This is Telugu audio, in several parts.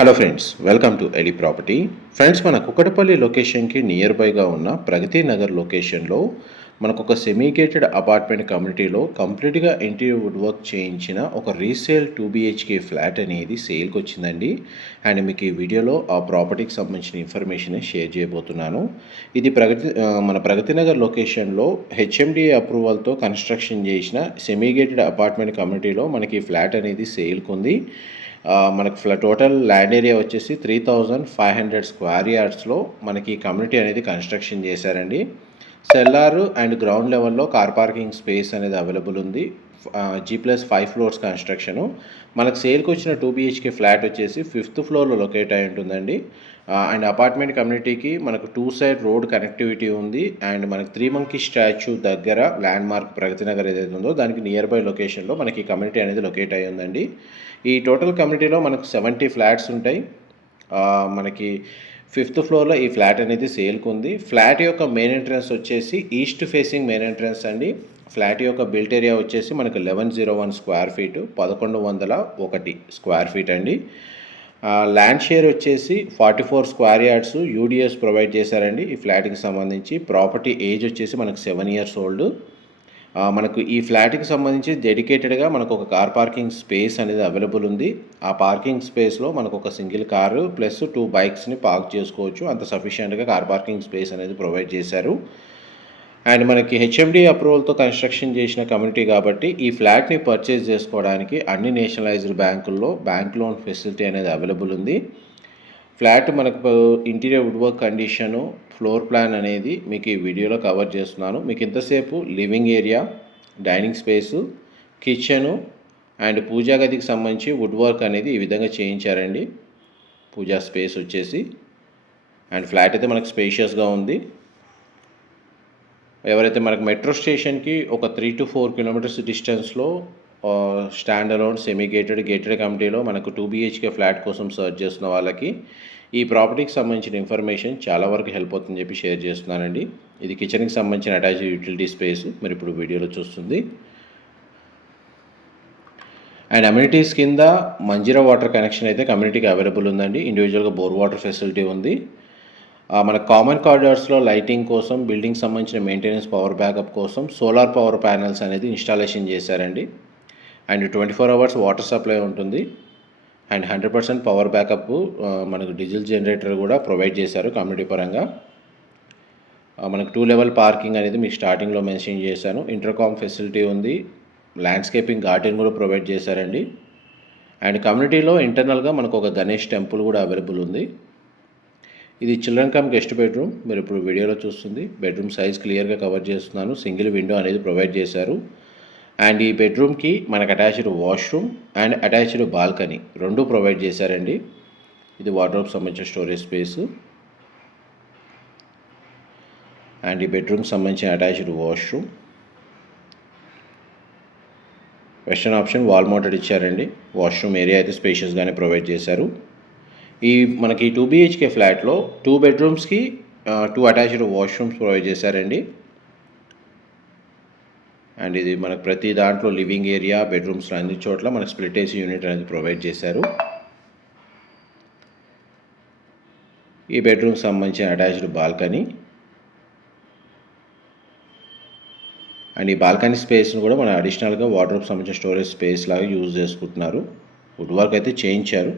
Hello friends, welcome to Eli property. Friends, మన కుకటపల్లి లొకేషన్కి నియర్ బైగా ఉన్న ప్రగతి నగర్ లొకేషన్లో మనకు ఒక సెమీగేటెడ్ అపార్ట్మెంట్ కమ్యూనిటీలో కంప్లీట్గా ఇంటీరియర్ వుడ్ వర్క్ చేయించిన ఒక రీసేల్ 2 BHK ఫ్లాట్ అనేది సేల్కి వచ్చిందండి. అండ్ మీకు ఈ వీడియోలో ఆ ప్రాపర్టీకి సంబంధించిన ఇన్ఫర్మేషన్ షేర్ చేయబోతున్నాను. ఇది మన ప్రగతి నగర్ లొకేషన్లో HMDA అప్రూవల్తో కన్స్ట్రక్షన్ చేసిన సెమీగేటెడ్ అపార్ట్మెంట్ కమ్యూనిటీలో మనకి ఫ్లాట్ అనేది సేల్కి ఉంది. మనకు టోటల్ ల్యాండ్ ఏరియా వచ్చేసి 3500 స్క్వేర్ యార్డ్స్లో మనకి కమ్యూనిటీ అనేది కన్స్ట్రక్షన్ చేశారండి. సెల్లార్ అండ్ గ్రౌండ్ లెవెల్లో కార్ పార్కింగ్ స్పేస్ అనేది అవైలబుల్ ఉంది. G+5 floors construction. మనకు సేల్కి వచ్చిన 2 BHK ఫ్లాట్ వచ్చేసి 5th ఫ్లోర్లో లొకేట్ అయి ఉంటుందండి. అండ్ అపార్ట్మెంట్ కమ్యూనిటీకి మనకు 2 సైడ్ రోడ్ కనెక్టివిటీ ఉంది. అండ్ మనకు 3 మంకీ స్టాచ్యూ దగ్గర ల్యాండ్ మార్క్ ప్రగతి నగర్ ఏదైతే ఉందో దానికి నియర్ బై లొకేషన్లో మనకి కమ్యూనిటీ అనేది లొకేట్ అయి ఉందండి. ఈ టోటల్ కమ్యూనిటీలో మనకు 70 ఫ్లాట్స్ ఉంటాయి. మనకి 5th ఫ్లోర్లో ఈ ఫ్లాట్ అనేది సేల్కి ఉంది. ఫ్లాట్ యొక్క మెయిన్ ఎంట్రన్స్ వచ్చేసి ఈస్ట్ ఫేసింగ్ మెయిన్ ఎంట్రన్స్ అండి. ఫ్లాట్ యొక్క బిల్ట్ ఏరియా వచ్చేసి మనకు 1101 స్క్వేర్ ఫీటు, 1101 స్క్వేర్ ఫీట్ అండి. ల్యాండ్ షేర్ వచ్చేసి 44 స్క్వేర్ యార్డ్స్ యూడిఎస్ ప్రొవైడ్ చేశారండి ఈ ఫ్లాట్కి సంబంధించి. ప్రాపర్టీ ఏజ్ వచ్చేసి మనకు 7 years ఓల్డ్. మనకు ఈ ఫ్లాట్కి సంబంధించి డెడికేటెడ్గా మనకు ఒక కార్ పార్కింగ్ స్పేస్ అనేది అవైలబుల్ ఉంది. ఆ పార్కింగ్ స్పేస్లో మనకు ఒక సింగిల్ కారు ప్లస్ 2 బైక్స్ని పార్క్ చేసుకోవచ్చు. అంత సఫిషియెంట్గా కార్ పార్కింగ్ స్పేస్ అనేది ప్రొవైడ్ చేశారు. అండ్ మనకి HMDA అప్రూవల్తో కన్స్ట్రక్షన్ చేసిన కమ్యూనిటీ కాబట్టి ఈ ఫ్లాట్ని పర్చేజ్ చేసుకోవడానికి అన్ని నేషనలైజ్డ్ బ్యాంకుల్లో బ్యాంక్ లోన్ ఫెసిలిటీ అనేది అవైలబుల్ ఉంది. ఫ్లాట్ మనకు interior wood work condition, floor plan అనేది మీకు ఈ వీడియోలో కవర్ చేస్తున్నాను. మీకు ఇంతసేపు living area, dining space, kitchen and పూజా గదికి సంబంధించి వుడ్ వర్క్ అనేది ఈ విధంగా చేయించారండి. పూజా స్పేస్ వచ్చేసి అండ్ ఫ్లాట్ అయితే మనకు స్పేషియస్గా ఉంది. ఎవరైతే మనకు మెట్రో స్టేషన్కి ఒక 3 to 4 kilometers డిస్టెన్స్లో స్టాండ్ అలోన్ సెమీగేటెడ్ గేటెడ్ కమ్యూనిటీలో మనకు 2 BHK ఫ్లాట్ కోసం సర్చ్ చేస్తున్న వాళ్ళకి ఈ ప్రాపర్టీకి సంబంధించిన ఇన్ఫర్మేషన్ చాలా వరకు హెల్ప్ అవుతుందని చెప్పి షేర్ చేస్తున్నానండి. ఇది కిచెన్కి సంబంధించిన అటాచ్డ్ యూటిలిటీ స్పేస్ మీరు ఇప్పుడు వీడియోలో చూస్తుంది. అండ్ అమ్యూనిటీస్ కింద మంజీరా వాటర్ కనెక్షన్ అయితే కమ్యూనిటీకి అవైలబుల్ ఉందండి. ఇండివిజువల్గా బోర్ వాటర్ ఫెసిలిటీ ఉంది. మన కామన్ కారిడార్స్లో లైటింగ్ కోసం, బిల్డింగ్ సంబంధించిన మెయింటెనెన్స్, పవర్ బ్యాకప్ కోసం సోలార్ పవర్ ప్యానెల్స్ అనేది ఇన్స్టాలేషన్ చేశారండి. అండ్ 24 hours వాటర్ సప్లై ఉంటుంది. అండ్ 100% పవర్ బ్యాకప్ మనకు డీజిల్ జనరేటర్ కూడా ప్రొవైడ్ చేశారు కమ్యూనిటీ పరంగా. మనకు 2 level పార్కింగ్ అనేది మీకు స్టార్టింగ్లో మెన్షన్ చేశాను. ఇంటర్కామ్ ఫెసిలిటీ ఉంది. ల్యాండ్స్కేపింగ్ గార్డెన్ కూడా ప్రొవైడ్ చేశారండి. అండ్ కమ్యూనిటీలో ఇంటర్నల్గా మనకు ఒక గణేష్ టెంపుల్ కూడా అవైలబుల్ ఉంది. ఇది చిల్డ్రన్ కమ్ గెస్ట్ బెడ్రూమ్ మీరు ఇప్పుడు వీడియోలో చూస్తుంది. బెడ్రూమ్ సైజ్ క్లియర్గా కవర్ చేస్తున్నాను. సింగిల్ విండో అనేది ప్రొవైడ్ చేశారు. అండ్ ఈ బెడ్రూమ్కి మనకు attached washroom and attached balcony రెండు ప్రొవైడ్ చేశారండి. ఇది వార్డ్రోబ్ సంబంధించిన స్టోరేజ్ స్పేస్. అండ్ ఈ బెడ్రూమ్కి సంబంధించిన attached washroom. Western option wall mounted ఇచ్చారండి. వాష్రూమ్ ఏరియా అయితే స్పేషియస్గానే ప్రొవైడ్ చేశారు. ఈ మనకి 2 BHK ఫ్లాట్లో 2 bedrooms-కి 2 అటాచ్డ్ వాష్రూమ్స్ ప్రొవైడ్ చేశారండి. అండ్ ఇది మనకు ప్రతి దాంట్లో లివింగ్ ఏరియా, బెడ్రూమ్స్లో అన్ని చోట్ల మనకు స్ప్లిట్ ఏసీ యూనిట్ అనేది ప్రొవైడ్ చేశారు. ఈ బెడ్రూమ్కి సంబంధించిన అటాచ్డ్ బాల్కనీ. అండ్ ఈ బాల్కనీ స్పేస్ను కూడా మన అడిషనల్గా వార్డ్రోబ్ సంబంధించిన స్టోరేజ్ స్పేస్ లాగా యూజ్ చేసుకుంటున్నారు. వుడ్ వర్క్ అయితే చేయించారు.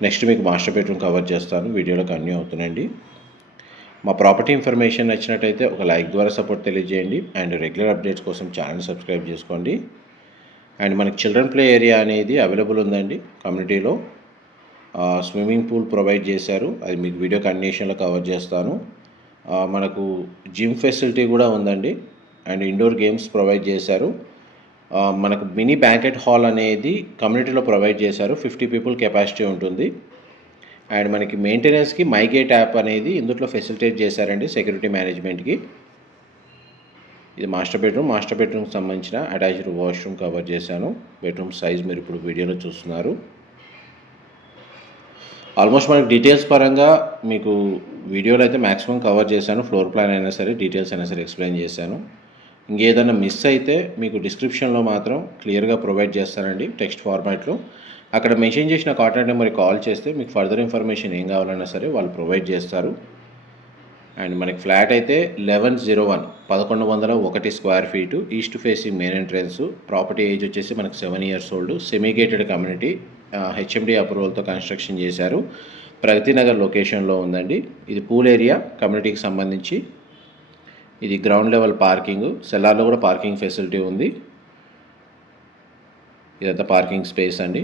నెక్స్ట్ మీకు మాస్టర్ బెడ్రూమ్ కవర్ చేస్తాను. వీడియోలో కంటిన్యూ అవుతుందండి. మా ప్రాపర్టీ ఇన్ఫర్మేషన్ నచ్చినట్టయితే ఒక లైక్ ద్వారా సపోర్ట్ తెలియజేయండి. అండ్ రెగ్యులర్ అప్డేట్స్ కోసం ఛానల్ సబ్స్క్రైబ్ చేసుకోండి. అండ్ మనకి చిల్డ్రన్ ప్లే ఏరియా అనేది అవైలబుల్ ఉందండి కమ్యూనిటీలో. స్విమ్మింగ్ పూల్ ప్రొవైడ్ చేశారు. అది మీకు వీడియో కంటిన్యూషన్లో కవర్ చేస్తాను. మనకు జిమ్ ఫెసిలిటీ కూడా ఉందండి. అండ్ ఇండోర్ గేమ్స్ ప్రొవైడ్ చేశారు. మనకు మినీ బ్యాంకెట్ హాల్ అనేది కమ్యూనిటీలో ప్రొవైడ్ చేశారు. 50 people కెపాసిటీ ఉంటుంది. అండ్ మనకి మెయింటెనెన్స్కి మైగేట్ యాప్ అనేది ఇందులో ఫెసిలిటేట్ చేశారండి సెక్యూరిటీ మేనేజ్మెంట్కి. ఇది మాస్టర్ బెడ్రూమ్కి సంబంధించిన అటాచ్డ్ వాష్రూమ్ కవర్ చేశాను. బెడ్రూమ్ సైజ్ మీరు ఇప్పుడు వీడియోలో చూస్తున్నారు. ఆల్మోస్ట్ మనకి డీటెయిల్స్ పరంగా మీకు వీడియోలో అయితే మ్యాక్సిమం కవర్ చేశాను. ఫ్లోర్ ప్లాన్ అయినా సరే, డీటెయిల్స్ అయినా సరే ఎక్స్ప్లెయిన్ చేశాను. ఇంకేదైనా మిస్ అయితే మీకు డిస్క్రిప్షన్లో మాత్రం క్లియర్గా ప్రొవైడ్ చేస్తానండి టెక్స్ట్ ఫార్మాట్లో. అక్కడ మెన్షన్ చేసిన కాంటాక్ట్ నెంబర్కి కాల్ చేస్తే మీకు ఫర్దర్ ఇన్ఫర్మేషన్ ఏం కావాలన్నా సరే వాళ్ళు ప్రొవైడ్ చేస్తారు. అండ్ మనకి ఫ్లాట్ అయితే 1101 1101 square feet, east facing main entrance. Property age వచ్చేసి మనకు 7 years old. Semi gated community, HMD అప్రూవల్తో కన్స్ట్రక్షన్ చేశారు. ప్రగతి నగర్ లొకేషన్లో ఉందండి. ఇది పూల్ ఏరియా కమ్యూనిటీకి సంబంధించి. ఇది గ్రౌండ్ లెవెల్ పార్కింగ్, సెల్లార్లో కూడా పార్కింగ్ ఫెసిలిటీ ఉంది. ఇదంతా పార్కింగ్ స్పేస్ అండి.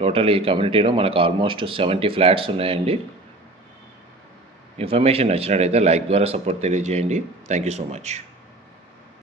టోటల్ ఈ కమ్యూనిటీలో మనకు ఆల్మోస్ట్ 70 ఫ్లాట్స్ ఉన్నాయండి. ఇన్ఫర్మేషన్ నచ్చినట్టయితే లైక్ ద్వారా సపోర్ట్ తెలియజేయండి. Thank you so much.